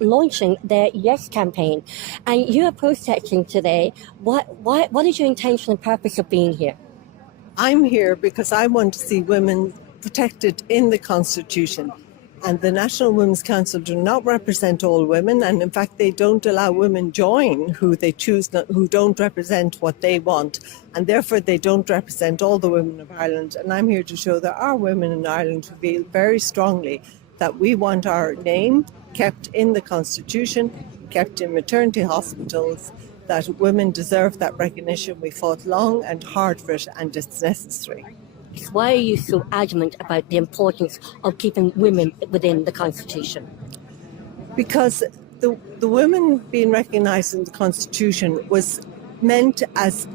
launching their Yes campaign. And you are protesting today. What is your intention and purpose of being here? I'm here because I want to see women protected in the Constitution. And the National Women's Council do not represent all women, and in fact they don't allow women join who they choose, who don't represent what they want, and therefore they don't represent all the women of Ireland. And I'm here to show there are women in Ireland who feel very strongly that we want our name kept in the Constitution, kept in maternity hospitals, that women deserve that recognition. We fought long and hard for it, and it's necessary. Why are you so adamant about the importance of keeping women within the Constitution? Because the women being recognised in the Constitution was meant as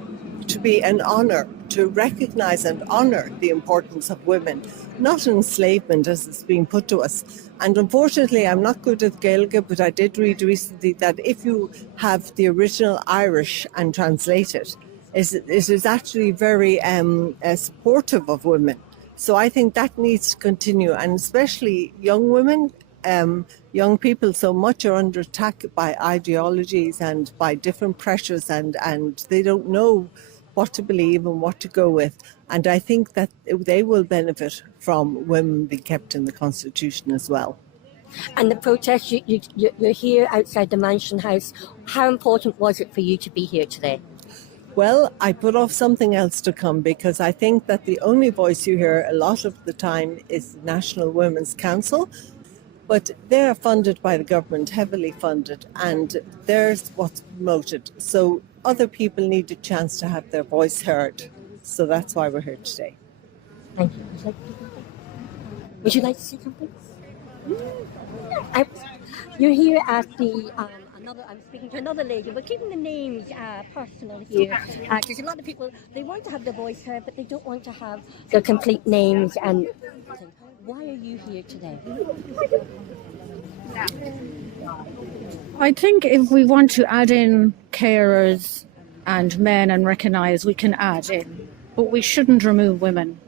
to be an honour, to recognise and honour the importance of women, not enslavement as it's being put to us. And unfortunately, I'm not good at Gaeilge, but I did read recently that if you have the original Irish and translate it, it is actually very supportive of women. So I think that needs to continue, and especially young women, young people so much are under attack by ideologies and by different pressures, and they don't know what to believe and what to go with. And I think that they will benefit from women being kept in the Constitution as well. And the protest, you're here outside the Mansion House. How important was it for you to be here today? Well, I put off something else to come because I think that the only voice you hear a lot of the time is the National Women's Council, but they're funded by the government, heavily funded, and there's what's promoted. So other people need a chance to have their voice heard. So that's why we're here today. Thank you. Would you like to say something? You're here at the... I'm speaking to another lady. We're keeping the names personal here. There's a lot of people, they want to have their voice heard, but they don't want to have their complete names. And why are you here today? I think if we want to add in carers and men and recognise, we can add in. But we shouldn't remove women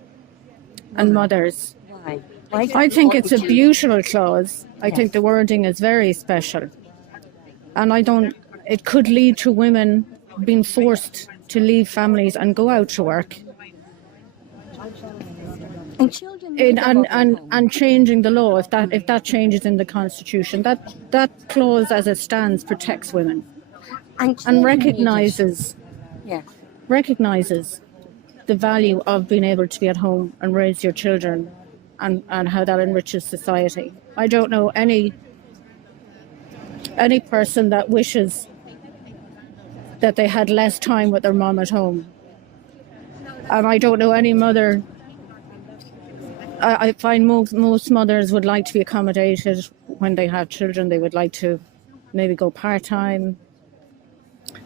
and mothers. Why? I think it's a beautiful clause. I think the wording is very special. And it could lead to women being forced to leave families and go out to work. And children and changing the law, if that changes in the Constitution, that clause as it stands protects women and recognises the value of being able to be at home and raise your children and how that enriches society. I don't know any person that wishes that they had less time with their mom at home. And I don't know any mother. I find most mothers would like to be accommodated when they have children. They would like to maybe go part-time.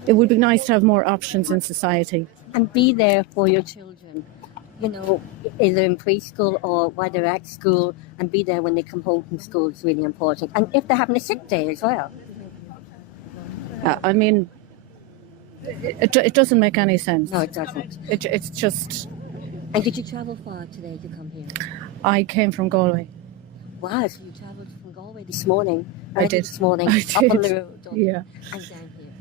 It would be nice to have more options in society. And be there for your children, either in preschool or while they're at school, and be there when they come home from school is really important. And if they're having a sick day as well. I mean, it doesn't make any sense. No, it doesn't. It's just... And did you travel far today to come here? I came from Galway. Wow, so you travelled from Galway this morning? I did. This morning, up on the road. Yeah. And down here.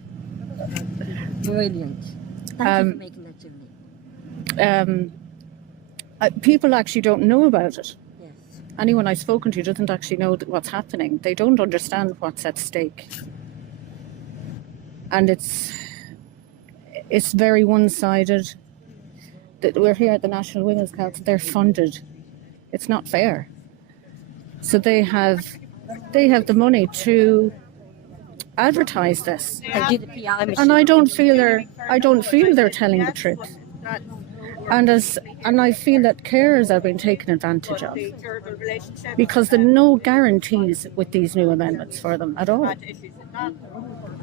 Brilliant. Thank you for making that journey. People actually don't know about it. Yes. Anyone I've spoken to doesn't actually know what's happening. They don't understand what's at stake. And it's very one-sided. That we're here at the National Women's Council, they're funded. It's not fair. So they have the money to advertise this. And I don't feel they're telling the truth. And I feel that carers are being taken advantage of because there are no guarantees with these new amendments for them at all.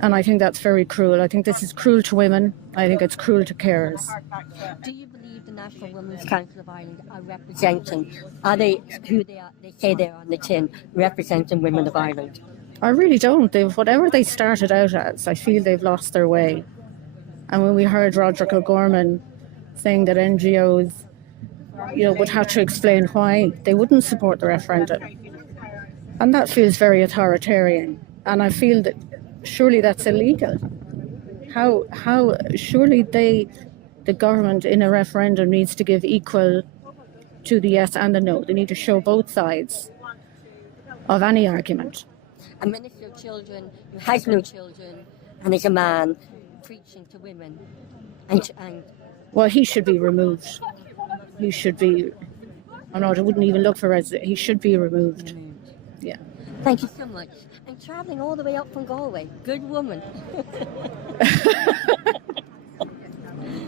And I think that's very cruel. I think this is cruel to women. I think it's cruel to carers. Do you believe the National Women's Council of Ireland are representing, are they who they are? They say they're on the tin, representing women of Ireland. I really don't. Whatever they started out as, I feel they've lost their way. And when we heard Roderick O'Gorman saying that NGOs, would have to explain why they wouldn't support the referendum, and that feels very authoritarian. and I feel that surely that's illegal. How surely the government in a referendum needs to give equal to the yes and the no. They need to show both sides of any argument. A minister of children who has no children and is a man preaching to women. And Well, he should be removed. He should be. I wouldn't even look for resident. He should be removed. Yeah. thank you so much. And travelling all the way up from Galway. Good woman.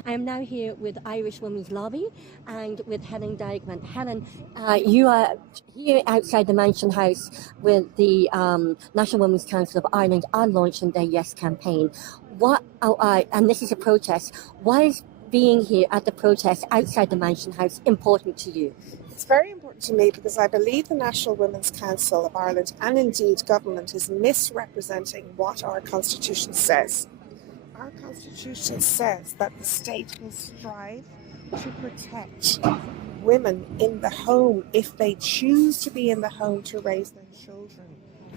I am now here with Irish Women's Lobby and with Helen Dykeman. Helen, you are here outside the Mansion House with the National Women's Council of Ireland are launching their Yes campaign. And this is a protest. Why is being here at the protest outside the Mansion House important to you? It's very important to me because I believe the National Women's Council of Ireland and indeed government is misrepresenting what our constitution says. Our constitution says that the state will strive to protect women in the home if they choose to be in the home to raise their children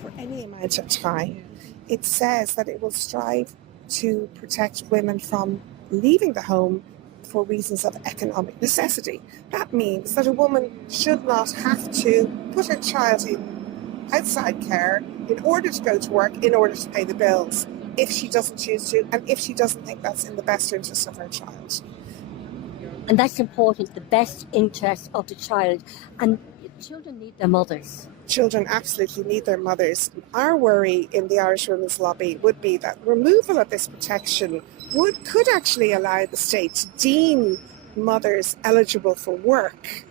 for any amount of time. It says that it will strive to protect women from leaving the home for reasons of economic necessity. That means that a woman should not have to put her child in outside care in order to go to work, in order to pay the bills, if she doesn't choose to, and if she doesn't think that's in the best interest of her child. And that's important, the best interest of the child. And children need their mothers. Children absolutely need their mothers. Our worry in the Irish Women's Lobby would be that removal of this protection could actually allow the state to deem mothers eligible for work,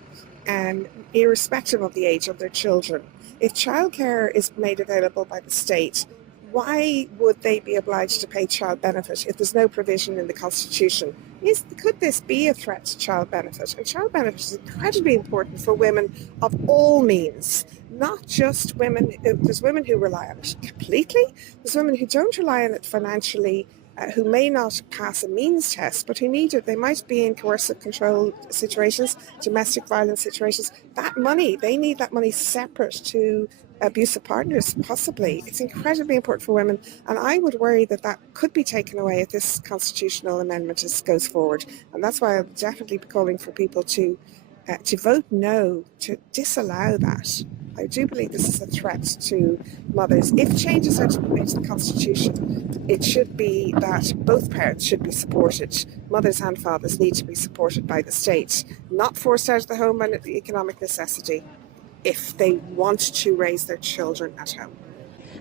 and irrespective of the age of their children. If childcare is made available by the state, why would they be obliged to pay child benefit if there's no provision in the Constitution? Could this be a threat to child benefit? And child benefit is incredibly important for women of all means, not just women. There's women who rely on it completely. There's women who don't rely on it financially, who may not pass a means test, but who need it. They might be in coercive control situations, domestic violence situations. That money, they need that money separate to abusive partners, possibly. It's incredibly important for women, and I would worry that that could be taken away if this constitutional amendment goes forward. And that's why I'll definitely be calling for people to vote no, to disallow that. I do believe this is a threat to mothers. If changes are to be made to the Constitution, it should be that both parents should be supported. Mothers and fathers need to be supported by the state, not forced out of the home under the economic necessity, if they want to raise their children at home.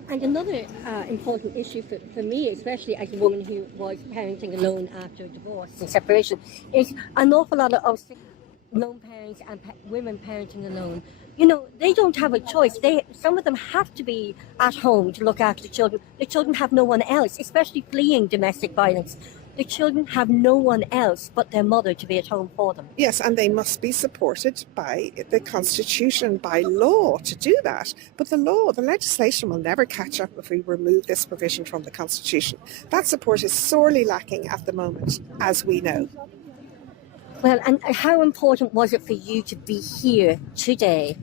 And another important issue for me, especially as a woman who was parenting alone after divorce and separation, is an awful lot of lone parents and women parenting alone. You know, they don't have a choice. Some of them have to be at home to look after the children. The children have no one else, especially fleeing domestic violence. The children have no one else but their mother to be at home for them. Yes, and they must be supported by the Constitution, by law to do that. But the legislation will never catch up if we remove this provision from the Constitution. That support is sorely lacking at the moment, as we know. Well, and how important was it for you to be here today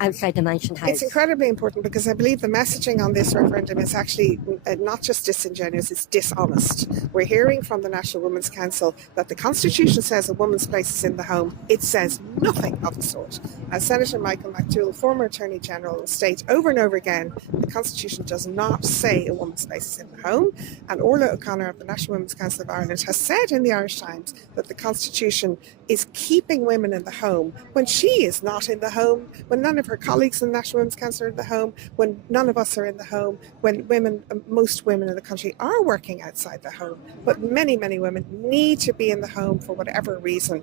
outside the Mansion House? It's incredibly important because I believe the messaging on this referendum is actually not just disingenuous, it's dishonest. We're hearing from the National Women's Council that the Constitution says a woman's place is in the home. It says nothing of the sort. As Senator Michael McDowell, former Attorney General, will state over and over again, the Constitution does not say a woman's place is in the home. And Orla O'Connor of the National Women's Council of Ireland has said in the Irish Times that the Constitution is keeping women in the home when she is not in the home, when none of her colleagues in the National Women's Council are in the home, when none of us are in the home, when most women in the country are working outside the home. But many, many women need to be in the home for whatever reason,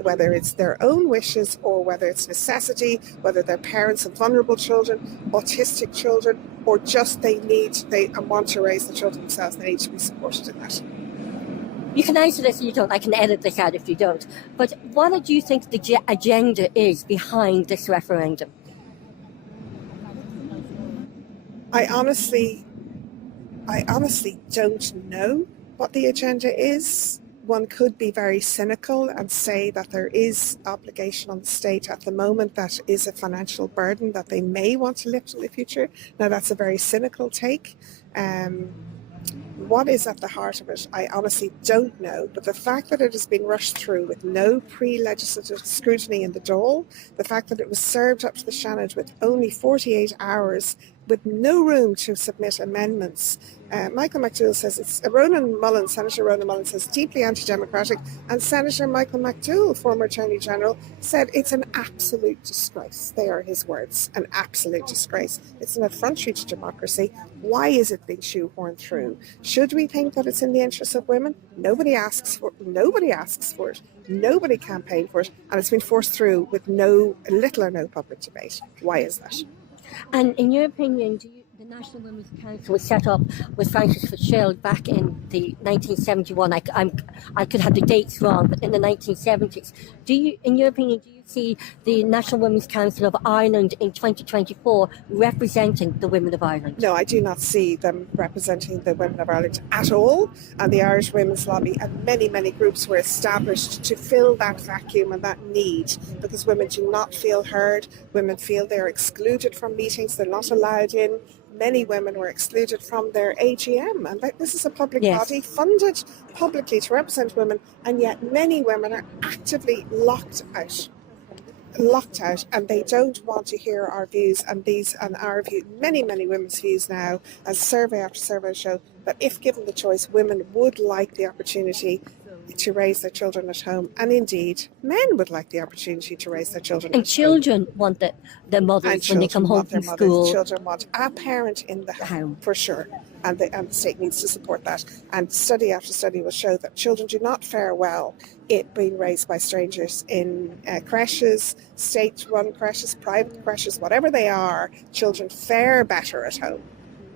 whether it's their own wishes or whether it's necessity, whether they're parents of vulnerable children, autistic children, or just they want to raise the children themselves. They need to be supported in that. You can answer this if you don't. I can edit this out if you don't. But what do you think the agenda is behind this referendum? I honestly don't know what the agenda is. one could be very cynical and say that there is obligation on the state at the moment that is a financial burden that they may want to lift in the future. Now, that's a very cynical take. What is at the heart of it, I honestly don't know. But the fact that it has been rushed through with no pre-legislative scrutiny in the Dáil, the fact that it was served up to the Seanad with only 48 hours, with no room to submit amendments. Michael McDowell says Senator Ronan Mullen says deeply anti-democratic, and Senator Michael McDowell, former Attorney General, said it's an absolute disgrace. They are his words, an absolute disgrace. It's an effrontery to democracy. Why is it being shoehorned through? Should we think that it's in the interests of women? Nobody asks for it. Nobody campaigned for it, and it's been forced through with little or no public debate. Why is that? And in your opinion, the National Women's Council was set up with Frances Fitzgerald back in the 1971. I could have the dates wrong, but in the 1970s. In your opinion, do you see the National Women's Council of Ireland in 2024 representing the women of Ireland? No, I do not see them representing the women of Ireland at all. And the Irish Women's Lobby and many, many groups were established to fill that vacuum and that need, because women do not feel heard. Women feel they're excluded from meetings. They're not allowed in. Many women were excluded from their AGM, and this is a public body funded publicly to represent women, and yet many women are actively locked out, and they don't want to hear our views, and our view, many women's views now, as survey after survey show, that if given the choice, women would like the opportunity to raise their children at home, and indeed men would like the opportunity to raise their children and children want their mothers when they come home from school. Children want a parent in the home for sure, and the state needs to support that. And study after study will show that children do not fare well it being raised by strangers in creches, state-run creches, private creches, whatever they are. Children fare better at home,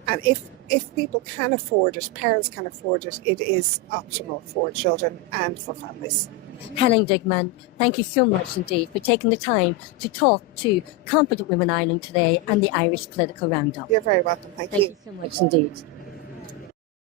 and if people can afford it, parents can afford it, it is optimal for children and for families. Helen Digman, thank you so much indeed for taking the time to talk to Competent Women Ireland today and the Irish Political Roundup. You're very welcome. Thank you. Thank you so much indeed.